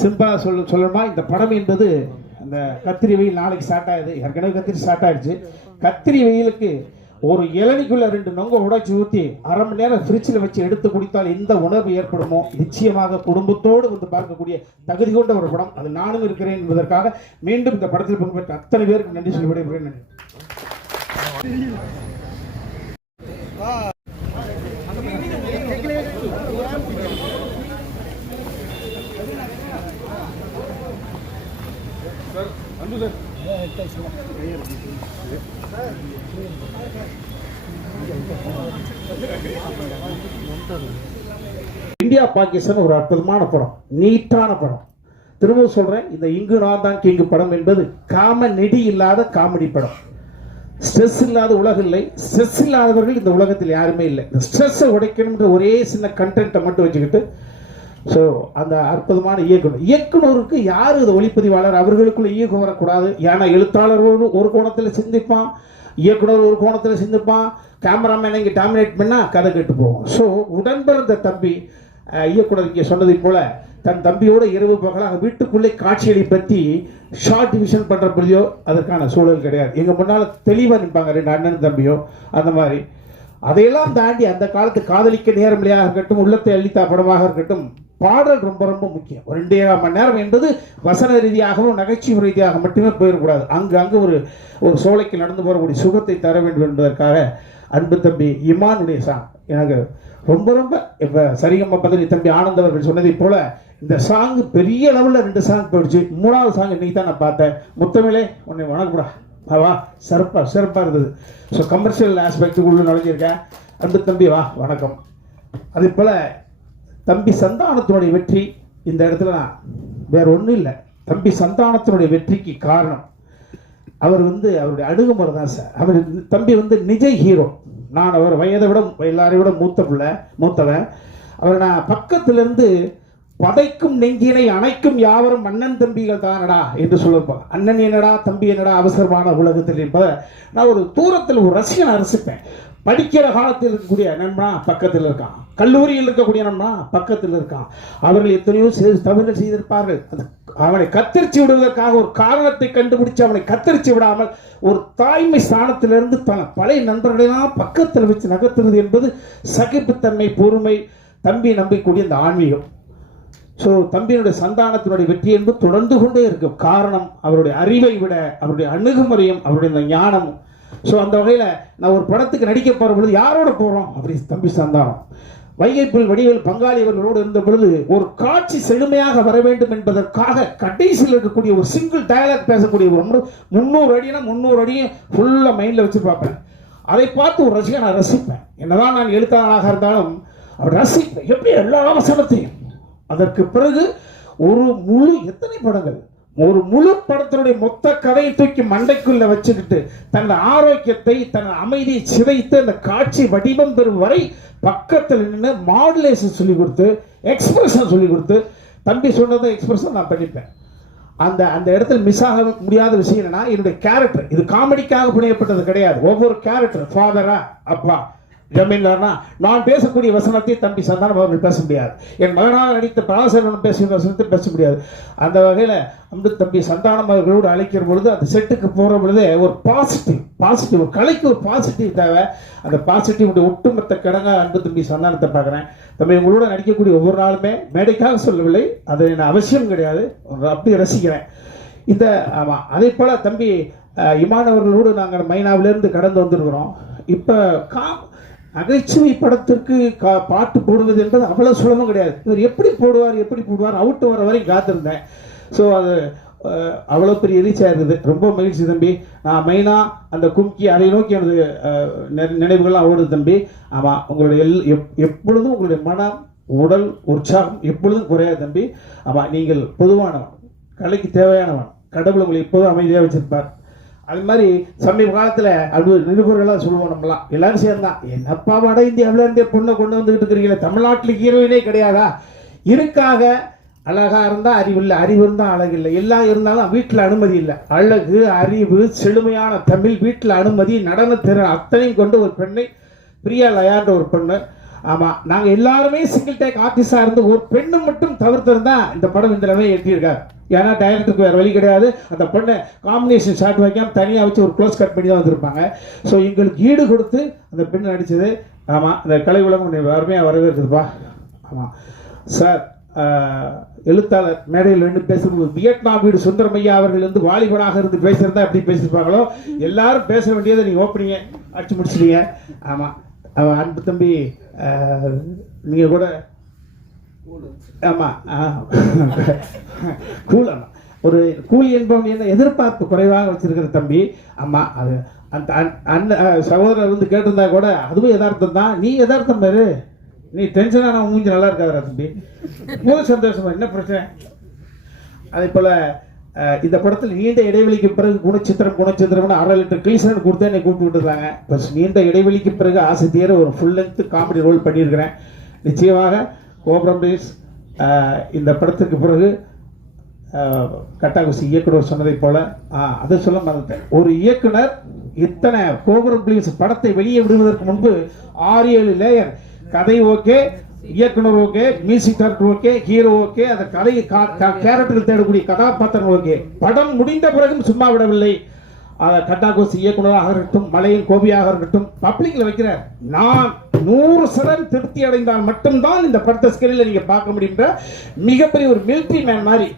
Simba சொல்ல சொல்லணுமா? இந்த படம் என்பது அந்த கத்திரி வெயில் நாளைக்கு ஸ்டார்ட் ஆகுது. ஏற்கனவே கத்திரி ஸ்டார்ட் ஆயிடுச்சு. கத்திரி வெயிலுக்கு ஒரு இளநிக்குள்ள ரெண்டு நொங்க உடைச்சி ஊற்றி அரை மணி நேரம் ஃப்ரிட்ஜில் வச்சு எடுத்து குடித்தால் எந்த உணர்வு ஏற்படுமோ? நிச்சயமாக குடும்பத்தோடு வந்து பார்க்கக்கூடிய தகுதி கொண்ட ஒரு படம். அது நானும் இருக்கிறேன் என்பதற்காக மீண்டும் இந்த படத்தில் பங்கு பெற்ற அத்தனை பேருக்கு நன்றி சொல்லி விடைபெறுகிறேன். நன்றி. இந்தியா பாகிஸ்தான் ஒரு அற்புதமான படம். நீட்டான படம். திரும்ப சொல்றேன் இந்த இங்கு நான் தான் கிங்கு படம் என்பது காம நெடி இல்லாத காமெடி படம். ஸ்ட்ரெஸ் இல்லாத உலகம் இல்லை. ஸ்ட்ரெஸ் இல்லாதவர்கள் இந்த உலகத்தில் யாருமே இல்லை. இந்த ஸ்ட்ரெஸ்ஸை உடைக்கணுன்ற ஒரே சின்ன கண்டென்ட்டை மட்டும் வச்சுக்கிட்டு ஸோ அந்த அற்புதமான இயக்குனர். இயக்குனருக்கு யார் இது ஒளிப்பதிவாளர்? அவர்களுக்குள்ள இயக்கம் வரக்கூடாது. ஏன்னா எழுத்தாளர் ஒரு ஒரு கோணத்தில் சிந்திப்பான் இயக்குனர் ஒரு கோணத்தில் சிந்திப்பான் கேமராமேன் இங்கே டாமினேட் பண்ணால் கதை கெட்டு போவோம் ஸோ உடன்பிறந்த தம்பி இயக்குனர் இங்கே சொன்னதைப் போல தன் தம்பியோட இரவு பகலாக வீட்டுக்குள்ளே காட்சிகளை பற்றி ஷார்ட் டிவிஷன் பண்ணுற அதற்கான சூழல் கிடையாது. எங்கள் முன்னால் தெளிவாக நிற்பாங்க ரெண்டு அண்ணன் தம்பியோ அந்த மாதிரி. அதையெல்லாம் தாண்டி அந்த காலத்து காதலிக்க நேரமில்லையாக இருக்கட்டும் உள்ளத்தை அளித்தா படமாக இருக்கட்டும் பாடல் ரொம்ப ரொம்ப முக்கியம். ரெண்டே மணி நேரம் என்பது வசன ரீதியாகவும் நகைச்சுவை ரீதியாக மட்டுமே போயிடக்கூடாது. அங்கு அங்கு ஒரு ஒரு சோலைக்கு நடந்து போகக்கூடிய சுகத்தை தர வேண்டும் என்பதற்காக அன்பு தம்பி இமானுடைய சாங். எனக்கு ரொம்ப ரொம்ப இப்போ சரிகம்மா பதவி தம்பி ஆனந்த் அவர்கள் சொன்னதை போல இந்த சாங் பெரிய லெவலில் ரெண்டு சாங் போயிடுச்சு. மூணாவது சாங் இன்னைக்கு தான் நான் பார்த்தேன். முத்தமிழே உன்னை வணக்கக்கூடா வா, சிறப்பாக சிறப்பாக இருந்தது. ஸோ கமர்ஷியல் ஆஸ்பெக்டுக்குள்ளே நுழைஞ்சிருக்கேன். அன்பு தம்பி வா வணக்கம். அதே போல் தம்பி சந்தானத்தினுடைய வெற்றி இந்த இடத்துல நான் வேற ஒன்றும் இல்லை. தம்பி சந்தானத்தினுடைய வெற்றிக்கு காரணம். அவர் வந்து அவருடைய அணுகுமுறை தான் சார். அவர் தம்பி வந்து நிஜ ஹீரோ. நான் அவர் வயதை விட எல்லாரையும் விட மூத்த பிள்ளை மூத்தவன். அவர் நான் பக்கத்துலேருந்து பதைக்கும் நெஞ்சினை அணைக்கும் யாவரும் அண்ணன் தம்பிகள் தானடா என்று சொல்லிருப்பான் அண்ணன் என்னடா தம்பி என்னடா அவசரமான உலகத்தில் என்பதை நான் ஒரு தூரத்தில் ஒரு ரசிகனை ரசிப்பேன் படிக்கிற காலத்தில் இருக்கக்கூடிய நண்பனா பக்கத்தில் இருக்கான். கல்லூரியில் இருக்கக்கூடிய நண்பனா பக்கத்தில் இருக்கான். அவர்கள் எத்தனையோ செய்து தவறுகள் செய்திருப்பார்கள். அது அவனை கத்தரிச்சு விடுவதற்காக ஒரு காரணத்தை கண்டுபிடிச்சு அவனை கத்தரிச்சு விடாமல் ஒரு தாய்மை ஸ்தானத்திலிருந்து தன் பழைய நண்பர்களெல்லாம் பக்கத்தில் வச்சு நகர்த்துறது என்பது சகிப்புத்தன்மை பொறுமை தம்பி நம்பிக்கூடிய இந்த ஆன்மீகம். ஸோ தம்பியினுடைய சந்தானத்தினுடைய வெற்றி என்பது தொடர்ந்து கொண்டே இருக்கும். காரணம் அவருடைய அறிவை விட அவருடைய அணுகுமுறையும் அவருடைய ஞானமும். ஸோ அந்த வகையில் நான் ஒரு படத்துக்கு நடிக்க போகிற பொழுது யாரோட போகிறோம் அப்படி தம்பி சந்தானம். வைகைப்புல் வடிவேல் பங்காளி அவர்களோடு இருந்த பொழுது ஒரு காட்சி செழுமையாக வர வேண்டும் என்பதற்காக கடைசியில் இருக்கக்கூடிய ஒரு சிங்கிள் டயலாக் பேசக்கூடிய ஒரு முந்நூறு அடினா முந்நூறு அடியும் ஃபுல்லாக மைண்டில் வச்சு பார்ப்பேன். அதை பார்த்து ஒரு ரசிகன் நான் ரசிப்பேன். என்னதான் நான் எழுத்தாளனாக இருந்தாலும் அவர் ரசிப்பேன். எப்படி எல்லா வசனத்தையும் அதற்கு பிறகு ஒரு முழு எத்தனை படங்கள்? ஒரு முழு படத்தினுடைய மொத்த கதையை தூக்கி மண்டைக்குள்ள வச்சுக்கிட்டு தன் ஆரோக்கியத்தை தன் அமைதியை சிதைத்து அந்த காட்சி வடிவம் பெறும் வரை பக்கத்தில் நின்று மாடுலேஷன் சொல்லி கொடுத்து எக்ஸ்பிரஷன் சொல்லி கொடுத்து தம்பி சொன்னதை எக்ஸ்பிரஷன் நான் பண்ணிப்பேன். அந்த அந்த இடத்துல மிஸ் ஆக முடியாத விஷயம் என்னன்னா என்னுடைய கேரக்டர் இது காமெடிக்காக புனையப்பட்டது கிடையாது. ஒவ்வொரு கேரக்டர் ஃபாதரா அப்பா. ஜமீன்தார்னா நான் பேசக்கூடிய வசனத்தை தம்பி சந்தானம் அவர்கள் பேச முடியாது. என் மகனாக நடித்த பராசரன் பேசிய வசனத்தை பேச முடியாது. அந்த வகையில் அன்பு தம்பி சந்தானம் அவர்களோடு அழைக்கிற பொழுது அந்த செட்டுக்கு போகிற பொழுது ஒரு பாசிட்டிவ் பாசிட்டிவ் கலைக்கு ஒரு பாசிட்டிவ் தேவை. அந்த பாசிட்டிவ் ஒட்டுமொத்த கிடங்க அன்பு தம்பி சந்தானத்தை பார்க்குறேன். தம்பி உங்களோட நடிக்கக்கூடிய ஒவ்வொரு நாளுமே மேடைக்காக சொல்லவில்லை. அது என்ன அவசியம் கிடையாது. ஒரு அப்படி ரசிக்கிறேன். இந்த ஆமாம் அதே போல் தம்பி இமானவர்களோடு நாங்கள் மைனாவிலேருந்து கடந்து வந்திருக்கிறோம். இப்போ கா நகைச்சுவை படத்திற்கு கா பாட்டு போடுவது என்பது அவ்வளோ சுலபம் கிடையாது. இவர் எப்படி போடுவார் எப்படி போடுவார் அவுட்டு வர வரைக்கும் காத்திருந்தேன். ஸோ அது அவ்வளோ பெரிய ரீச் இருந்தது. ரொம்ப மகிழ்ச்சி தம்பி. நான் மெயினாக அந்த கும்கி அதை நோக்கி எனது நினைவுகள்லாம் ஓடுது தம்பி. ஆமாம் உங்களுடைய எல் எப் எப்பொழுதும் உங்களுடைய மனம் உடல் உற்சாகம் எப்பொழுதும் குறையாது தம்பி. ஆமாம் நீங்கள் பொதுவானவன் கலைக்கு தேவையானவன் கடவுள் உங்களை எப்போதும் அமைதியாக வச்சிருப்பார். அது மாதிரி சமீப காலத்தில் அது நிருபர்களாக சொல்லுவோம் நம்மலாம். எல்லாரும் சேர்ந்தான் என்னப்பா வட இந்தியாவில் இருந்தே பொண்ணை கொண்டு வந்துகிட்டு இருக்கிறீங்களே? தமிழ்நாட்டில் ஹீரோயினே கிடையாதா? இருக்காக அழகாக இருந்தால் அறிவு இல்லை அறிவு இருந்தால் அழகு இல்லை. எல்லாம் இருந்தாலும் வீட்டில் அனுமதி இல்லை. அழகு அறிவு செழுமையான தமிழ் வீட்டில் அனுமதி நடனத்திறன் அத்தனையும் கொண்டு ஒரு பெண்ணை பிரியா லயான்ற ஒரு பெண்ணு ஆமா நாங்க எல்லாருமே சிங்கிள் டேக் ஆர்டிஸ்டா இருந்து ஒரு பெண்ணு மட்டும் தவிர்த்திருந்தா இந்த படம் இந்த நிலையை எழுதியிருக்காரு ஏன்னா டைரக்டருக்கு வேற வழி கிடையாது. அந்த பொண்ணை காம்பினேஷன் ஷாட் வைக்காம தனியா வச்சு ஒரு க்ளோஸ் கட் பண்ணி தான் வந்திருப்பாங்க. ஸோ எங்களுக்கு ஈடு கொடுத்து அந்த பெண் நடிச்சது. ஆமா இந்த கலை உலகம் உன்னை அருமையாக வரவேற்குதுப்பா. ஆமா. சார் எழுத்தாளர் மேடையில் நின்று பேசும்போது வியட்நாம் வீடு சுந்தரமையா அவர்கள் வந்து வாலிபனாக இருந்து பேசுறதா எப்படி பேசியிருப்பாங்களோ? எல்லாரும் பேச வேண்டியதை நீங்க ஓப்பனிங்க அடிச்சு முடிச்சிட்டீங்க. ஆமா. அவன் அன்பு தம்பி நீங்கள் கூட ஆமாம் கூல் ஆமா. ஒரு கூலி என்பவன் என்ன எதிர்பார்ப்பு குறைவாக வச்சிருக்கிற தம்பி. ஆமாம் அது அந்த அண்ணன் சகோதரர் வந்து கேட்டிருந்தா கூட அதுவும் யதார்த்தம் தான். நீ யதார்த்தம் பாரு. நீ டென்ஷனான மூஞ்சி நல்லா இருக்காதா தம்பி. மூணு சந்தோஷமா என்ன பிரச்சனை? அதே போல் இந்த படத்தில் நீண்ட இடைவெளிக்கு பிறகு குணச்சித்திரம் குணச்சித்திரம்னு அரை லிட்டர் கிளீசன் கொடுத்து என்னை கூப்பிட்டு விட்டுருக்காங்க. பஸ் நீண்ட இடைவெளிக்கு பிறகு ஆசை தீர ஒரு ஃபுல் லென்த் காமெடி ரோல் பண்ணியிருக்கிறேன். நிச்சயமாக கோபுரம் பிளேஸ் இந்த படத்துக்கு பிறகு கட்டாகுசி இயக்குனர் சொன்னதைப் போல ஆ, அதை சொல்ல மறந்துட்டேன். ஒரு இயக்குனர் இத்தனை கோபுரம் பிளீஸ் படத்தை வெளியே விடுவதற்கு முன்பு ஆறு ஏழு லேயர் கதை ஓகே இயக்குனர் okay music director okay hero okay அந்த கதை கேரக்டர்கள் தேடக்கூடிய கதாபாத்திரம் ஓகே. படம் முடிந்த பிறகும் சும்மா விடவில்லை. கட்டாகோசி இயக்குனராக இருக்கட்டும் மலையின் கோபியாக இருக்கட்டும் பப்ளிக்ல வைக்கிறார் நான் நூறு சதம் திருப்தி அடைந்தால் மட்டும்தான் இந்த படத்தை ஸ்கிரீன்ல நீங்க பார்க்க முடியுன்ற மிகப்பெரிய ஒரு மிலிட்ரி மேன் மாதிரி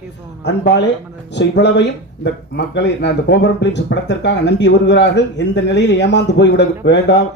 அன்பாலே ஸோ இவ்வளவையும் இந்த மக்களை நான் இந்த கோபுரம் பிலிம்ஸ் படத்திற்காக நம்பி வருகிறார்கள். எந்த நிலையில் ஏமாந்து போய்விட வேண்டாம்.